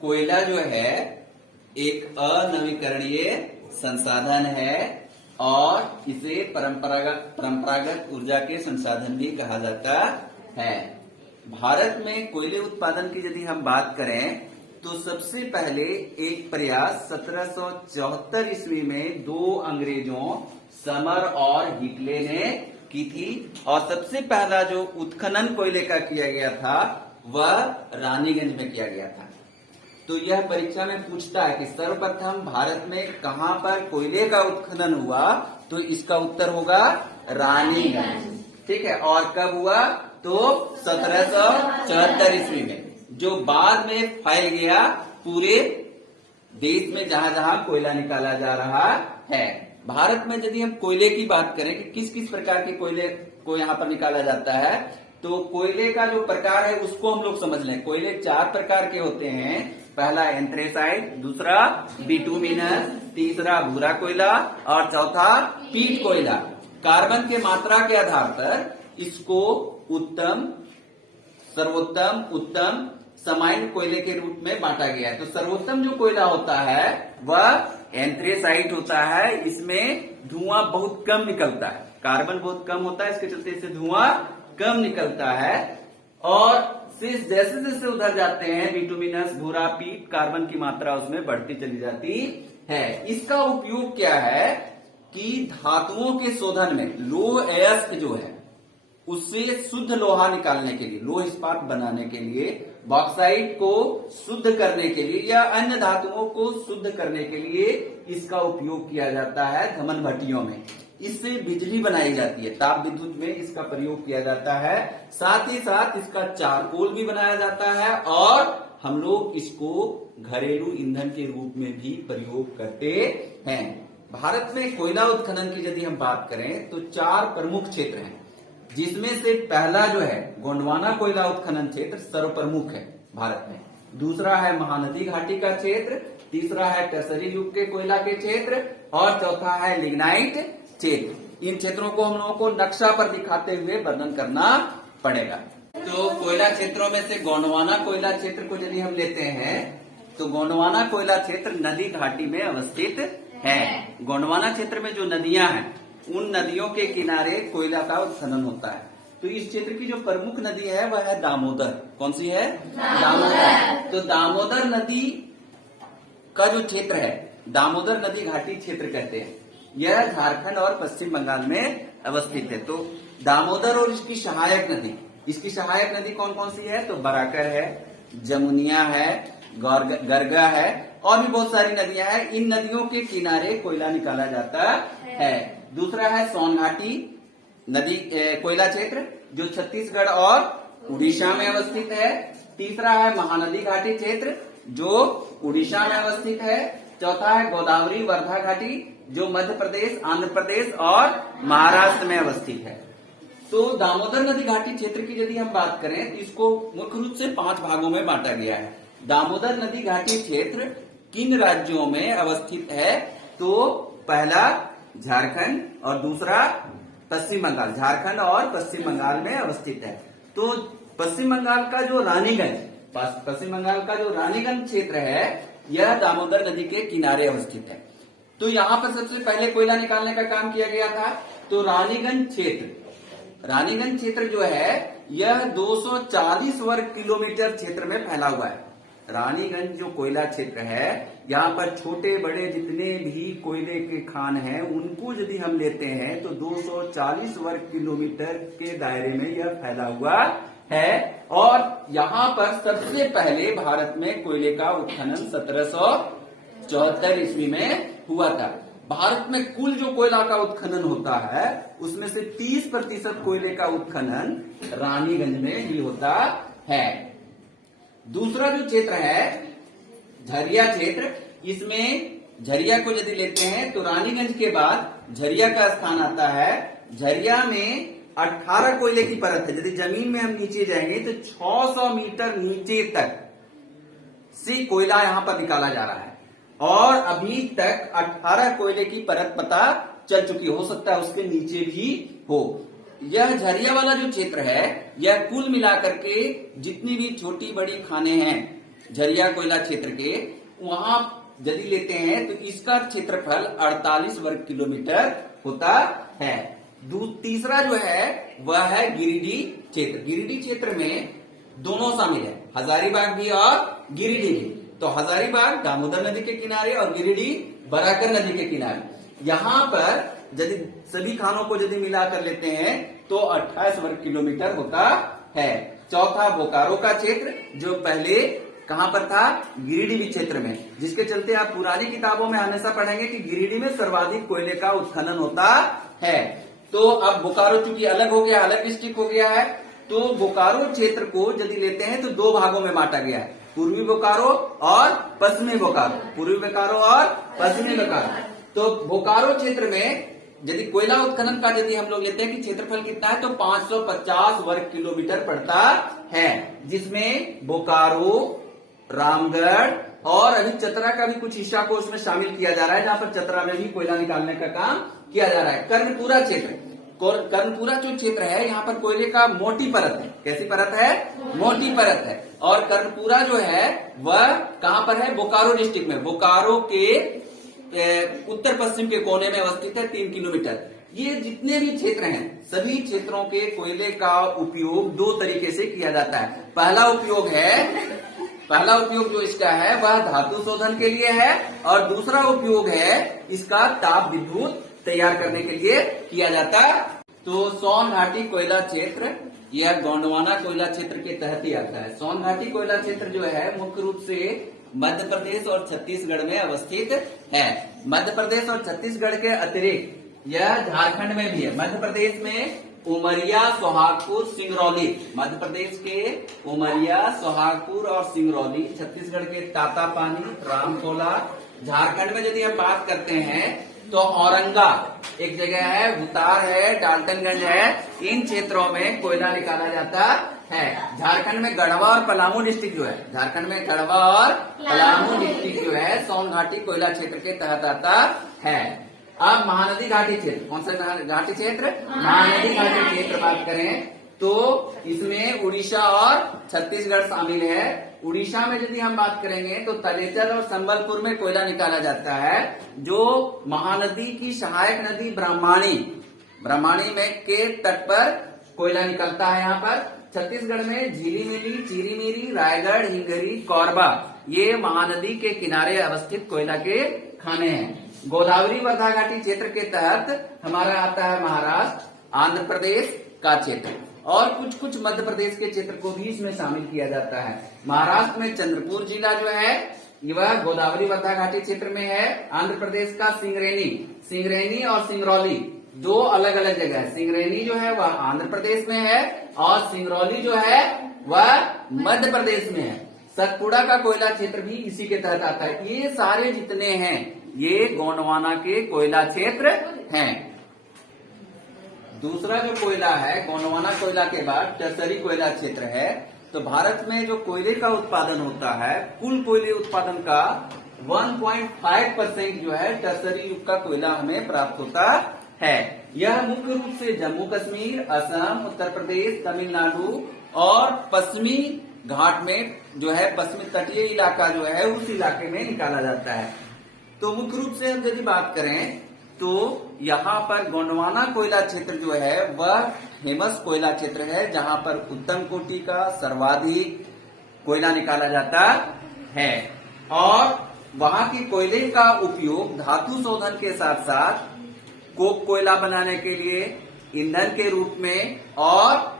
कोयला जो है एक अनवीकरणीय संसाधन है और इसे परंपरागत ऊर्जा के संसाधन भी कहा जाता है। भारत में कोयले उत्पादन की यदि हम बात करें तो सबसे पहले एक प्रयास 1774 ईस्वी में दो अंग्रेजों समर और हिटले ने की थी और सबसे पहला जो उत्खनन कोयले का किया गया था वह रानीगंज में किया गया था। तो यह परीक्षा में पूछता है कि सर्वप्रथम भारत में कहां पर कोयले का उत्खनन हुआ, तो इसका उत्तर होगा रानीगंज। ठीक है, और कब हुआ? तो 1774 ईस्वी में, जो बाद में फैल गया पूरे देश में जहां जहां कोयला निकाला जा रहा है। भारत में यदि हम कोयले की बात करें कि किस किस प्रकार के कोयले को यहाँ पर निकाला जाता है, तो कोयले का जो प्रकार है उसको हम लोग समझ लें। कोयले 4 प्रकार के होते हैं। पहला एंथ्रेसाइट, दूसरा बिटुमिनस, तीसरा भूरा कोयला और चौथा पीट कोयला। कार्बन के मात्रा के आधार पर इसको उत्तम, सर्वोत्तम, उत्तम, सामान्य कोयले के रूप में बांटा गया है। तो सर्वोत्तम जो कोयला होता है वह एंथ्रेसाइट होता है। इसमें धुआं बहुत कम निकलता है, कार्बन बहुत कम होता है, इसके चलते इससे धुआं कम निकलता है। और जैसे जैसे उधर जाते हैं बिटुमिनस, भूरा, पीट, कार्बन की मात्रा उसमें बढ़ती चली जाती है। इसका उपयोग क्या है कि धातुओं के शोधन में लौह अयस्क जो है उससे शुद्ध लोहा निकालने के लिए, लोह इस्पात बनाने के लिए, बॉक्साइट को शुद्ध करने के लिए या अन्य धातुओं को शुद्ध करने के लिए इसका उपयोग किया जाता है धमन भट्टियों में। इससे बिजली बनाई जाती है, ताप विद्युत में इसका प्रयोग किया जाता है। साथ ही साथ इसका चारकोल भी बनाया जाता है और हम लोग इसको घरेलू ईंधन के रूप में भी प्रयोग करते हैं। भारत में कोयला उत्खनन की यदि हम बात करें तो 4 प्रमुख क्षेत्र हैं, जिसमें से पहला जो है गोंडवाना कोयला उत्खनन क्षेत्र सर्वप्रमुख है भारत में। दूसरा है महानदी घाटी का क्षेत्र, तीसरा है टर्सरी युग के कोयला के क्षेत्र और चौथा है लिग्नाइट क्षेत्र। इन क्षेत्रों को हम लोगों को नक्शा पर दिखाते हुए वर्णन करना पड़ेगा। तो कोयला क्षेत्रों में से गोंडवाना कोयला क्षेत्र को यदि हम लेते हैं तो गोंडवाना कोयला क्षेत्र नदी घाटी में अवस्थित है। गोंडवाना क्षेत्र में जो नदियां हैं उन नदियों के किनारे कोयला का उत्खनन होता है। तो इस क्षेत्र की जो प्रमुख नदी है वह है दामोदर। कौन सी है? दामोदर। तो दामोदर नदी का जो क्षेत्र है दामोदर नदी घाटी क्षेत्र कहते हैं। यह झारखंड और पश्चिम बंगाल में अवस्थित है। तो दामोदर और इसकी सहायक नदी कौन कौन सी है? तो बराकर है, जमुनिया है, गरगा है और भी बहुत सारी नदियां हैं। इन नदियों के किनारे कोयला निकाला जाता है। दूसरा है सोनघाटी नदी कोयला क्षेत्र जो छत्तीसगढ़ और उड़ीसा में अवस्थित है। तीसरा है महानदी घाटी क्षेत्र जो उड़ीसा में अवस्थित है। चौथा है गोदावरी वर्धा घाटी जो मध्य प्रदेश, आंध्र प्रदेश और महाराष्ट्र में अवस्थित है। तो दामोदर नदी घाटी क्षेत्र की यदि हम बात करें तो इसको मुख्य रूप से 5 भागों में बांटा गया है। दामोदर नदी घाटी क्षेत्र किन राज्यों में अवस्थित है? तो पहला झारखंड और दूसरा पश्चिम बंगाल। झारखंड और पश्चिम बंगाल में अवस्थित है। तो पश्चिम बंगाल का जो रानीगंज क्षेत्र है यह दामोदर नदी के किनारे अवस्थित है। तो यहाँ पर सबसे पहले कोयला निकालने का काम किया गया था। तो रानीगंज क्षेत्र जो है यह 240 वर्ग किलोमीटर क्षेत्र में फैला हुआ है। रानीगंज जो कोयला क्षेत्र है यहाँ पर छोटे बड़े जितने भी कोयले के खान हैं उनको यदि हम लेते हैं तो 240 वर्ग किलोमीटर के दायरे में यह फैला हुआ है। और यहाँ पर सबसे पहले भारत में कोयले का उत्खनन 1774 ईस्वी में हुआ था। भारत में कुल जो कोयला का उत्खनन होता है उसमें से 30% कोयले का उत्खनन रानीगंज में ही होता है। दूसरा जो क्षेत्र है झरिया क्षेत्र, इसमें झरिया को यदि लेते हैं तो रानीगंज के बाद झरिया का स्थान आता है। झरिया में 18 कोयले की परत है। यदि जमीन में हम नीचे जाएंगे तो 600 मीटर नीचे तक से कोयला यहाँ पर निकाला जा रहा है और अभी तक 18 कोयले की परत पता चल चुकी, हो सकता है उसके नीचे भी हो। यह झरिया वाला जो क्षेत्र है यह कुल मिलाकर के जितनी भी छोटी बड़ी खाने हैं झरिया कोयला क्षेत्र के, वहां यदि लेते हैं तो इसका क्षेत्रफल 48 वर्ग किलोमीटर होता है। तीसरा जो है वह है गिरिडीह क्षेत्र। गिरिडीह क्षेत्र में दोनों शामिल है, हजारीबाग भी और गिरिडीह भी। तो हजारीबाग दामोदर नदी के किनारे और गिरिडीह बराकर नदी के किनारे। यहाँ पर यदि सभी खानों को यदि मिलाकर लेते हैं तो 28 वर्ग किलोमीटर होता है। चौथा बोकारो का क्षेत्र, जो पहले कहां पर था, गिरिडीह क्षेत्र में, जिसके चलते आप पुरानी किताबों में हमेशा पढ़ेंगे कि गिरिडीह में सर्वाधिक कोयले का उत्खनन होता है। तो अब बोकारो चूंकि अलग हो गया, अलग डिस्ट्रिक्ट हो गया है, तो बोकारो क्षेत्र को यदि लेते हैं तो दो भागों में बांटा गया है, पूर्वी बोकारो और पश्चिमी बोकारो। पूर्वी बोकारो और पश्चिमी बोकारो। तो बोकारो क्षेत्र में यदि कोयला उत्खनन का यदि हम लोग लेते हैं कि क्षेत्रफल कितना है, तो 550 वर्ग किलोमीटर पड़ता है, जिसमें बोकारो, रामगढ़ और अभी चतरा का भी कुछ हिस्सा को उसमें शामिल किया जा रहा है, जहां पर चतरा में भी कोयला निकालने का काम किया जा रहा है। कर्णपुरा क्षेत्र, कर्णपुरा जो क्षेत्र है, यहाँ पर कोयले का मोटी परत है। कैसी परत है? मोटी परत है। और कर्णपुरा जो है वह कहां पर है? बोकारो डिस्ट्रिक्ट में, बोकारो के उत्तर पश्चिम के कोने में अवस्थित है, 3 किलोमीटर। ये जितने भी क्षेत्र हैं, सभी क्षेत्रों के कोयले का उपयोग दो तरीके से किया जाता है। पहला उपयोग जो इसका है वह धातु शोधन के लिए है, और दूसरा उपयोग है इसका ताप विद्युत तैयार करने के लिए किया जाता है। तो सोन घाटी कोयला क्षेत्र यह गोंडवाना कोयला क्षेत्र के तहत ही आता है। सोन घाटी कोयला क्षेत्र जो है मुख्य रूप से मध्य प्रदेश और छत्तीसगढ़ में अवस्थित है। मध्य प्रदेश और छत्तीसगढ़ के अतिरिक्त यह झारखंड में भी है। मध्य प्रदेश में उमरिया, सोहागपुर, सिंगरौली, मध्य प्रदेश के उमरिया, सोहागपुर और सिंगरौली, छत्तीसगढ़ के तातापानी, रामकोला। झारखंड में यदि हम बात करते हैं तो औरंगा एक जगह है, भूतार है, डाल्टनगंज है, इन क्षेत्रों में कोयला निकाला जाता है। झारखंड में गढ़वा और पलामू डिस्ट्रिक्ट जो है, झारखंड में गढ़वा और पलामू डिस्ट्रिक्ट जो है सोन घाटी कोयला क्षेत्र के तहत आता है। अब महानदी घाटी क्षेत्र, कौन सा घाटी क्षेत्र? महानदी घाटी क्षेत्र बात करें तो इसमें उड़ीसा और छत्तीसगढ़ शामिल है। उड़ीसा में यदि हम बात करेंगे तो तलेचर और संबलपुर में कोयला निकाला जाता है, जो महानदी की सहायक नदी ब्राह्मणी में के तट पर कोयला निकलता है। यहाँ पर छत्तीसगढ़ में झिलीमिली, चिरीमिरी, रायगढ़, हिंगरी, कोरबा, ये महानदी के किनारे अवस्थित कोयला के खाने हैं। गोदावरी वर्धा घाटी क्षेत्र के तहत हमारा आता है महाराष्ट्र, आंध्र प्रदेश का क्षेत्र, और कुछ मध्य प्रदेश के क्षेत्र को भी इसमें शामिल किया जाता है। महाराष्ट्र में चंद्रपुर जिला जो है वह गोदावरी वर्धा घाटी क्षेत्र में है। आंध्र प्रदेश का सिंगरेनी और सिंगरौली दो अलग अलग जगह है। सिंगरेनी जो है वह आंध्र प्रदेश में है और सिंगरौली जो है वह मध्य प्रदेश में है। सतपुड़ा का कोयला क्षेत्र भी इसी के तहत आता है। ये सारे जितने हैं ये गोंडवाना के कोयला क्षेत्र हैं। दूसरा जो कोयला है, गोंडवाना कोयला के बाद टसरी कोयला क्षेत्र है। तो भारत में जो कोयले का उत्पादन होता है, कुल कोयले उत्पादन का 1.5% जो है टसरी युग का कोयला हमें प्राप्त होता है। यह मुख्य रूप से जम्मू कश्मीर, असम, उत्तर प्रदेश, तमिलनाडु और पश्चिमी घाट में जो है पश्चिमी तटीय इलाका जो है उस इलाके में निकाला जाता है। तो मुख्य रूप से हम यदि बात करें तो यहाँ पर गोंडवाना कोयला क्षेत्र जो है वह फेमस कोयला क्षेत्र है, जहां पर उत्तम कोटि का सर्वाधिक कोयला निकाला जाता है। और वहां की कोयले का उपयोग धातु शोधन के साथ साथ कोक कोयला बनाने के लिए, ईंधन के रूप में, और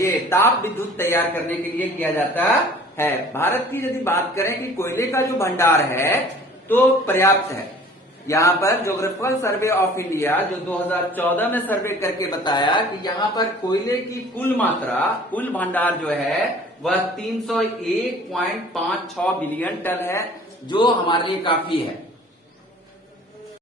ये ताप विद्युत तैयार करने के लिए किया जाता है। भारत की यदि बात करें कि कोयले का जो भंडार है तो पर्याप्त है। यहाँ पर ज्योग्राफिकल सर्वे ऑफ इंडिया जो 2014 में सर्वे करके बताया कि यहाँ पर कोयले की कुल मात्रा, कुल भंडार जो है वह 301.56 बिलियन टन है, जो हमारे लिए काफी है।